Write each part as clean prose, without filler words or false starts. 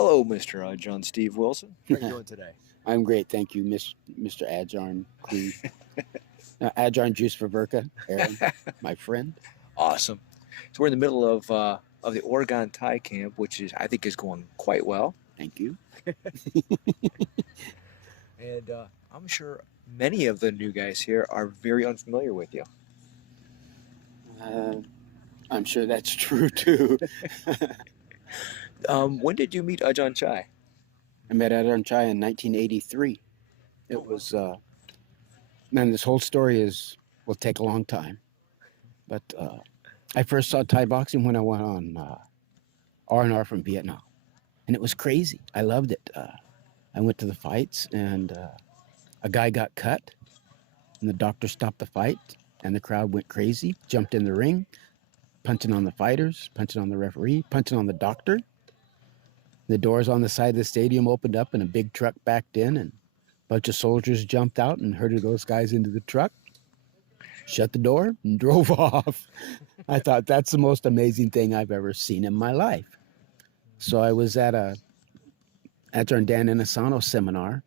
Hello, Mr. Ajarn Steve Wilson. How are you doing today? I'm great, thank you, Mr. Ajarn Clee. Ajarn Juice for Verka, Aaron, my friend. Awesome. So we're in the middle of the Oregon Thai camp, which is I think is going quite well, Thank you. and I'm sure many of the new guys here are very unfamiliar with you. I'm sure that's true too. When did you meet Ajahn Chai? I met Ajarn Chai in 1983. It was, man, this whole story will take a long time. But I first saw Thai boxing when I went on R&R from Vietnam. And it was crazy. I loved it. I went to the fights and a guy got cut and the doctor stopped the fight and the crowd went crazy, jumped in the ring, punching on the fighters, punching on the referee, punching on the doctor. The doors on the side of the stadium opened up and a big truck backed in and a bunch of soldiers jumped out and herded those guys into the truck, shut the door, and drove off. I thought that's the most amazing thing I've ever seen in my life. So I was at a Ajarn Dan Inasano seminar,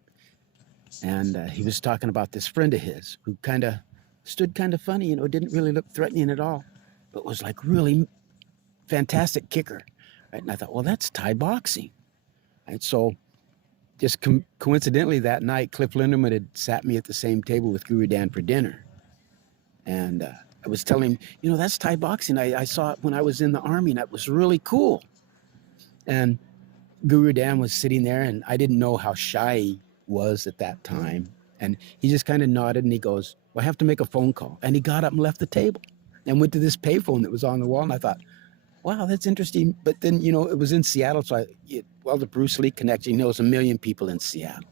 and he was talking about this friend of his who kind of stood kind of funny, didn't really look threatening at all, but was like really fantastic kicker. Right? And I thought, well, that's Thai boxing. And so just coincidentally that night, Cliff Linderman had sat me at the same table with Guru Dan for dinner. And I was telling him, that's Thai boxing. I saw it when I was in the Army, and that was really cool. And Guru Dan was sitting there, and I didn't know how shy he was at that time. And he just kind of nodded, and he goes, well, I have to make a phone call. And he got up and left the table and went to this payphone that was on the wall. And I thought, wow, that's interesting. But then, it was in Seattle. So the Bruce Lee connection, he knows a million people in Seattle,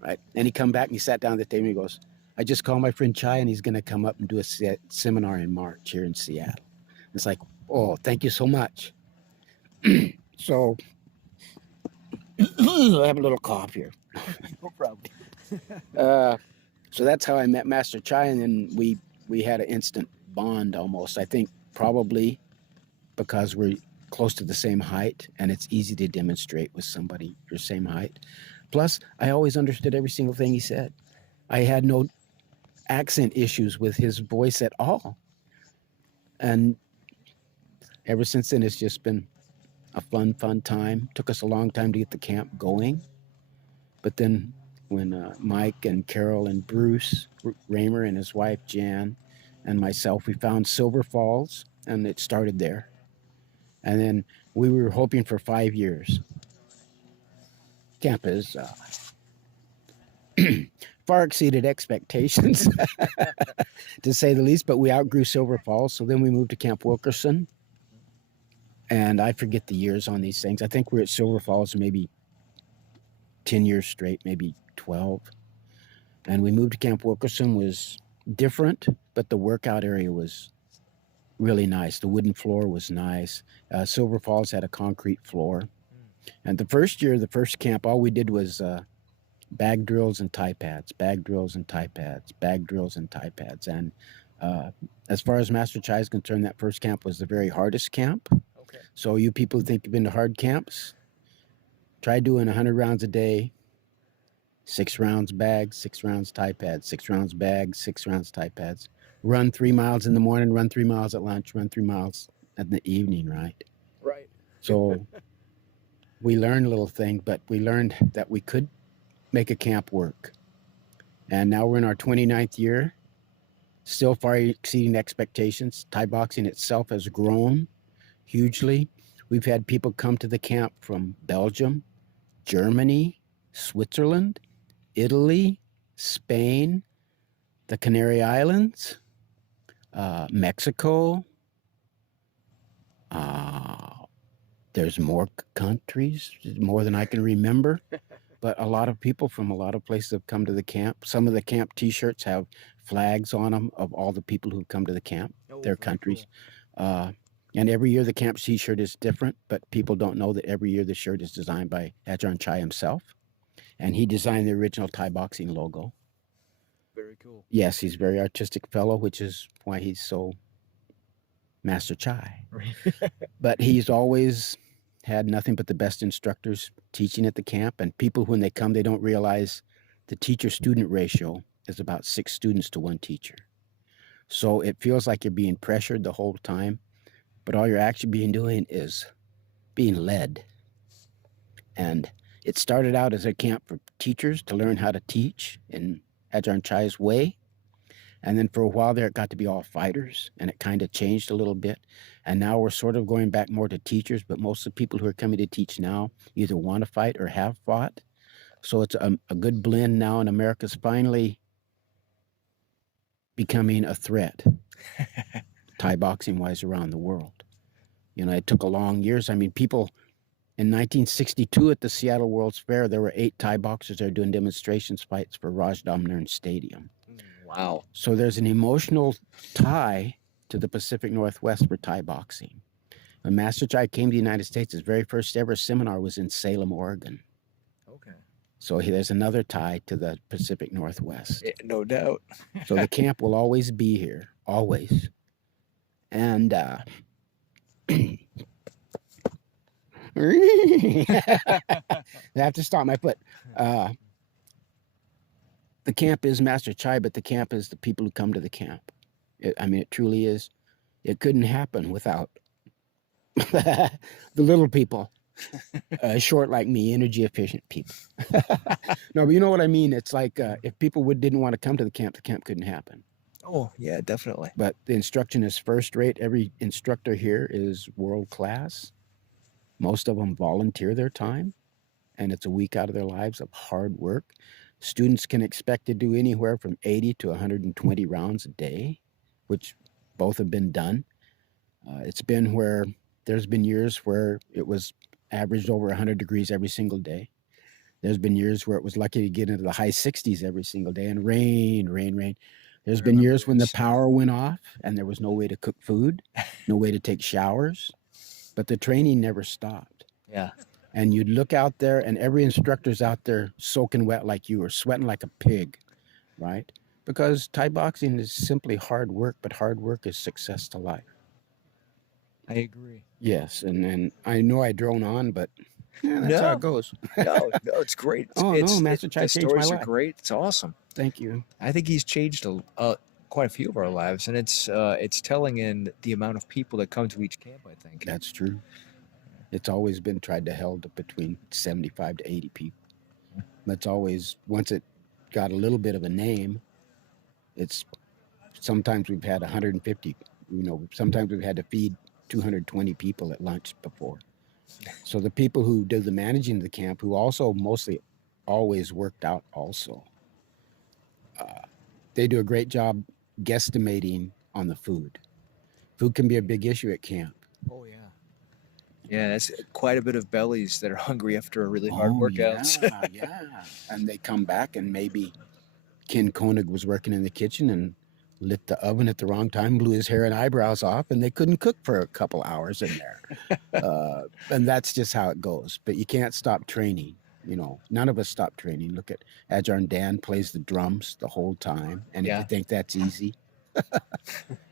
right? And he come back and he sat down at the table and he goes, I just called my friend Chai and he's going to come up and do a seminar in March here in Seattle. It's like, oh, thank you so much. So I have a little cough here. No problem. So that's how I met Master Chai, and then we had an instant bond almost. I think probably because we're close to the same height and it's easy to demonstrate with somebody your same height. Plus, I always understood every single thing he said. I had no accent issues with his voice at all. And ever since then, it's just been a fun time. Took us a long time to get the camp going. But then when Mike and Carol and Bruce Raymer and his wife Jan and myself, we found Silver Falls, and it started there. And then we were hoping for 5 years. Camp is far exceeded expectations, to say the least, but we outgrew Silver Falls. So then we moved to Camp Wilkerson. And I forget the years on these things. I think we're at Silver Falls maybe 10 years straight, maybe 12. And we moved to Camp Wilkerson, was different, but the workout area was really nice. The wooden floor was nice. Silver Falls had a concrete floor. And the first year, the first camp, all we did was bag drills and Thai pads, bag drills and Thai pads, bag drills and Thai pads. And as far as Master Chai is concerned, that first camp was the very hardest camp. Okay. So you people who think you've been to hard camps, try doing 100 rounds a day, 6 rounds bags, 6 rounds Thai pads, 6 rounds bags, 6 rounds Thai pads. Run 3 miles in the morning, run 3 miles at lunch, run 3 miles in the evening, right? Right. So we learned a little thing, but we learned that we could make a camp work. And now we're in our 29th year, still far exceeding expectations. Thai boxing itself has grown hugely. We've had people come to the camp from Belgium, Germany, Switzerland, Italy, Spain, the Canary Islands, Mexico. There's more countries, more than I can remember. But a lot of people from a lot of places have come to the camp. Some of the camp T-shirts have flags on them of all the people who've come to the camp, their countries. Cool. And every year the camp T-shirt is different, but people don't know that every year the shirt is designed by Ajarn Chai himself. And he designed the original Thai boxing logo. Very cool. Yes, he's a very artistic fellow, which is why he's so Master Chai. But he's always had nothing but the best instructors teaching at the camp, and people, when they come, they don't realize the teacher-student ratio is about 6 students to 1 teacher. So it feels like you're being pressured the whole time, but all you're actually doing is being led. And it started out as a camp for teachers to learn how to teach in Ajarn Chai's way. And then for a while there, it got to be all fighters, and it kind of changed a little bit. And now we're sort of going back more to teachers, but most of the people who are coming to teach now either want to fight or have fought. So it's a good blend now, and America's finally becoming a threat, Thai boxing wise, around the world. You know, it took a long years. I mean, people in 1962 at the Seattle World's Fair, there were 8 Thai boxers there doing demonstrations fights for Rajdamnern Stadium. Wow. So there's an emotional tie to the Pacific Northwest for Thai boxing. When Master Chai came to the United States, his very first ever seminar was in Salem, Oregon. Okay. So there's another tie to the Pacific Northwest. Yeah, no doubt. So the camp will always be here, always. And I have to stop my foot. The camp is Master Chai, but the camp is the people who come to the camp. It truly is. It couldn't happen without the little people, short like me, energy efficient people. No, but you know what I mean? It's like if people didn't want to come to the camp couldn't happen. Oh, yeah, definitely. But the instruction is first rate. Every instructor here is world class. Most of them volunteer their time, and it's a week out of their lives of hard work. Students can expect to do anywhere from 80 to 120 rounds a day, which both have been done. It's been where there's been years where it was averaged over 100 degrees every single day. There's been years where it was lucky to get into the high 60s every single day, and rain. There's been years when the power went off and there was no way to cook food, no way to take showers, but the training never stopped. Yeah. And you'd look out there, and every instructor's out there soaking wet like you, or sweating like a pig, right? Because Thai boxing is simply hard work, but hard work is success to life. I agree. Yes, and I know I drone on, but yeah, that's how it goes. No, it's great. Oh, no, Master Chai the changed my stories are life. great. It's awesome. Thank you. I think he's changed quite a few of our lives, and it's telling in the amount of people that come to each camp, I think. That's true. It's always been tried to held between 75 to 80 people. That's always, once it got a little bit of a name, it's sometimes we've had 150, sometimes we've had to feed 220 people at lunch before. So the people who do the managing of the camp, who also mostly always worked out also, they do a great job guesstimating on the food. Food can be a big issue at camp. Oh, yeah. Yeah, that's quite a bit of bellies that are hungry after a really hard workout. Yeah. And they come back, and maybe Ken Koenig was working in the kitchen and lit the oven at the wrong time, blew his hair and eyebrows off, and they couldn't cook for a couple hours in there. And that's just how it goes. But you can't stop training. None of us stop training. Look at Ajarn Dan plays the drums the whole time. And if you think that's easy,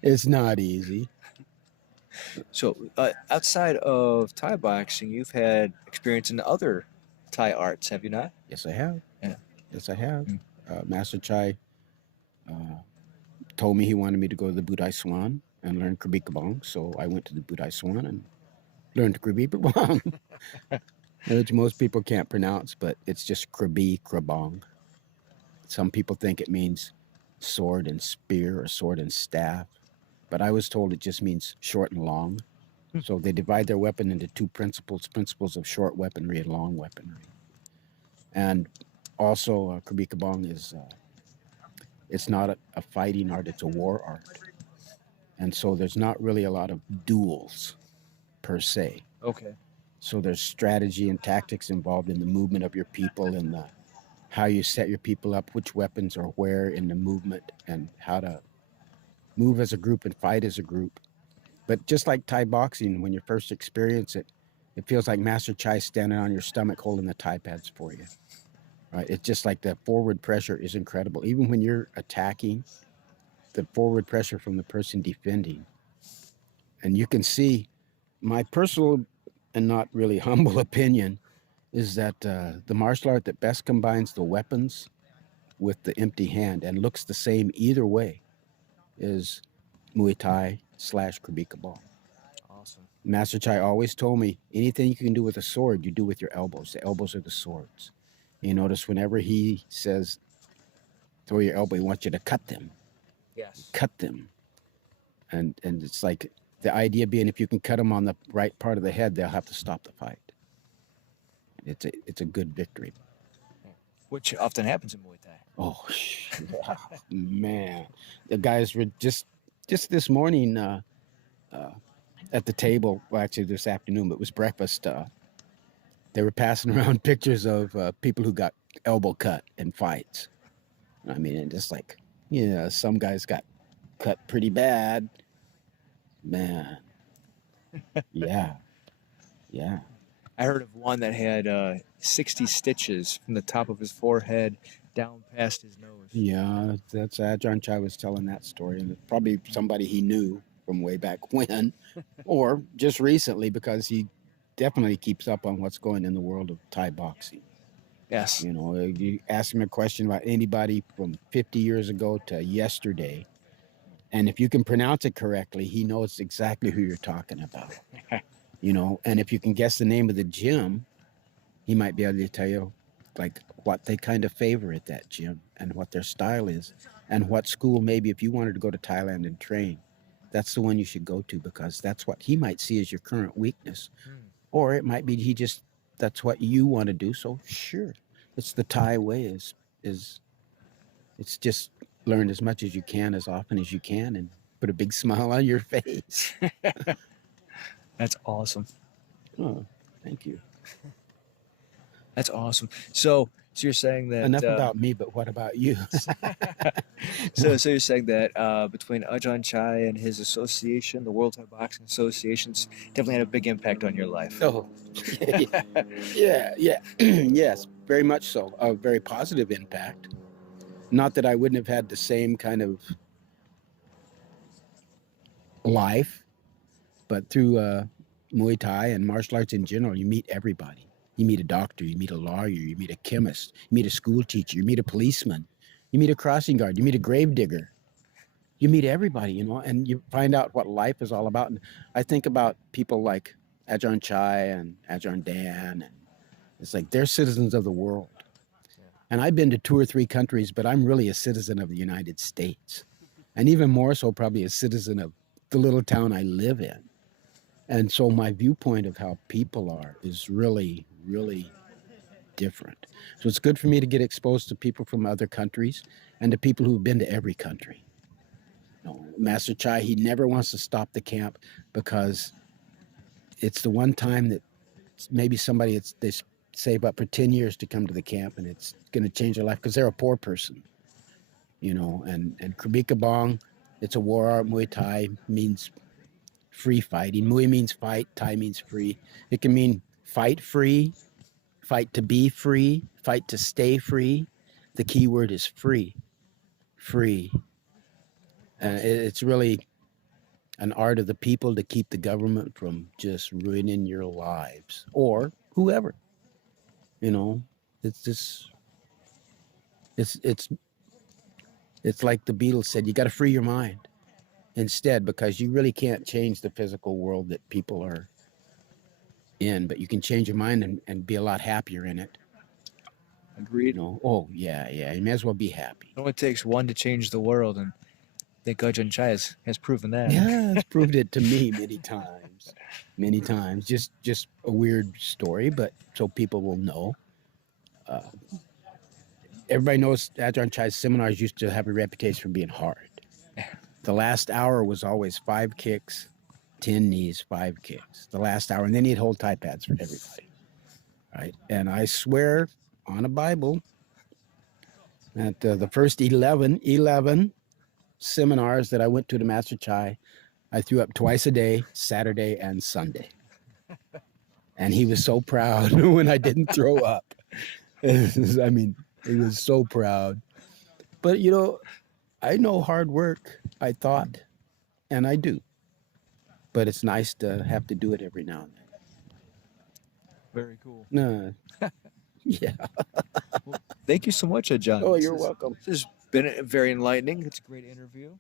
it's not easy. So outside of Thai boxing, you've had experience in other Thai arts, have you not? Yes, I have. Yeah. Yes, I have. Master Chai told me he wanted me to go to the Budai Swan and learn Krabi Krabong. So I went to the Budai Swan and learned Krabi Krabong, which most people can't pronounce, but it's just Krabi Krabong. Some people think it means sword and spear or sword and staff, but I was told it just means short and long. So they divide their weapon into 2 principles of short weaponry and long weaponry. And also Krabi Krabong is, it's not a fighting art, it's a war art. And so there's not really a lot of duels per se. Okay. So there's strategy and tactics involved in the movement of your people, and how you set your people up, which weapons are where in the movement, and how to move as a group and fight as a group. But just like Thai boxing, when you first experience it, it feels like Master Chai standing on your stomach holding the Thai pads for you. Right? It's just like the forward pressure is incredible. Even when you're attacking, the forward pressure from the person defending. And you can see my personal and not really humble opinion, is that the martial art that best combines the weapons with the empty hand and looks the same either way is Muay Thai / Krabi Krabong. Awesome. Master Chai always told me anything you can do with a sword, you do with your elbows. The elbows are the swords. You notice whenever he says throw your elbow, he wants you to cut them, Yes. cut them. And it's like the idea being if you can cut them on the right part of the head, they'll have to stop the fight. It's a good victory. Which often happens in Muay Thai. Oh man, the guys were just this morning at the table. Well, actually this afternoon, but it was breakfast. They were passing around pictures of people who got elbow cut in fights. I mean, and just like some guys got cut pretty bad. Man, yeah, yeah. I heard of one that had 60 stitches from the top of his forehead down past his nose. Yeah, that's Ajarn Chai was telling that story, and it's probably somebody he knew from way back when, or just recently because he definitely keeps up on what's going in the world of Thai boxing. Yes. You know, you ask him a question about anybody from 50 years ago to yesterday, and if you can pronounce it correctly, he knows exactly who you're talking about. You know, and if you can guess the name of the gym, he might be able to tell you like what they kind of favor at that gym and what their style is and what school maybe if you wanted to go to Thailand and train, that's the one you should go to because that's what he might see as your current weakness. Or it might be that's what you want to do. So sure. It's the Thai way is it's just learn as much as you can as often as you can and put a big smile on your face. That's awesome. Oh, thank you. That's awesome. So you're saying that Enough about me, but what about you? so you're saying that between Ajahn Chai and his association, the World Thaiboxing Association's definitely had a big impact on your life. Oh, yeah. Yes, very much so. A very positive impact. Not that I wouldn't have had the same kind of life, but through Muay Thai and martial arts in general, you meet everybody. You meet a doctor, you meet a lawyer, you meet a chemist, you meet a school teacher, you meet a policeman, you meet a crossing guard, you meet a grave digger. You meet everybody, you know, and you find out what life is all about. And I think about people like Ajarn Chai and Ajarn Dan, and it's like they're citizens of the world. And I've been to 2 or 3 countries, but I'm really a citizen of the United States. And even more so, probably a citizen of the little town I live in. And so my viewpoint of how people are is really, really different. So it's good for me to get exposed to people from other countries and to people who've been to every country. You know, Master Chai, he never wants to stop the camp because it's the one time that maybe somebody they save up for 10 years to come to the camp and it's going to change their life because they're a poor person, you know. And Krabi Krabong, it's a war art. Muay Thai means free fighting. Muay means fight, Thai means free. It can mean fight free, fight to be free, fight to stay free. The key word is free. Free. It's really an art of the people to keep the government from just ruining your lives or whoever. You know, it's just it's like the Beatles said, you got to free your mind instead because you really can't change the physical world that people are in, but you can change your mind and be a lot happier in it. Agreed. You know, oh yeah, you may as well be happy. It only takes one to change the world, and I think Ajahn Chai has proven that. Yeah, it's proved it to me many times. Many times. Just a weird story, but so people will know. Everybody knows Ajarn Chai's seminars used to have a reputation for being hard. The last hour was always 5 kicks, 10 knees, 5 kicks. The last hour, and then he'd hold Thai pads for everybody. Right? And I swear on a Bible that the first 11 seminars that I went to Master Chai, I threw up twice a day, Saturday and Sunday. And he was so proud when I didn't throw up. I mean, he was so proud. But, you know, I know hard work, I thought, and I do. But it's nice to have to do it every now and then. Very cool. No. Yeah. Thank you so much, Ajarn. Oh, you're welcome. This has been very enlightening. It's a great interview.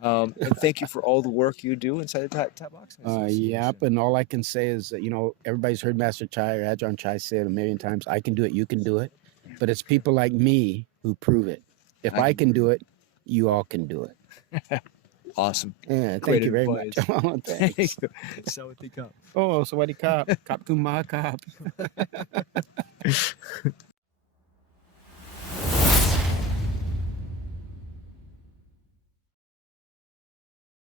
And thank you for all the work you do inside the Thai Boxing Association. Yep. And all I can say is that, everybody's heard Master Chai or Ajarn Chai say it a million times. I can do it. You can do it. But it's people like me who prove it. If I can do it, you all can do it. Awesome. Yeah. Great Thank you very advice. much. Oh, thanks. Sawadee ka. Oh, Sawadee Kap. Kap Kumma Kap.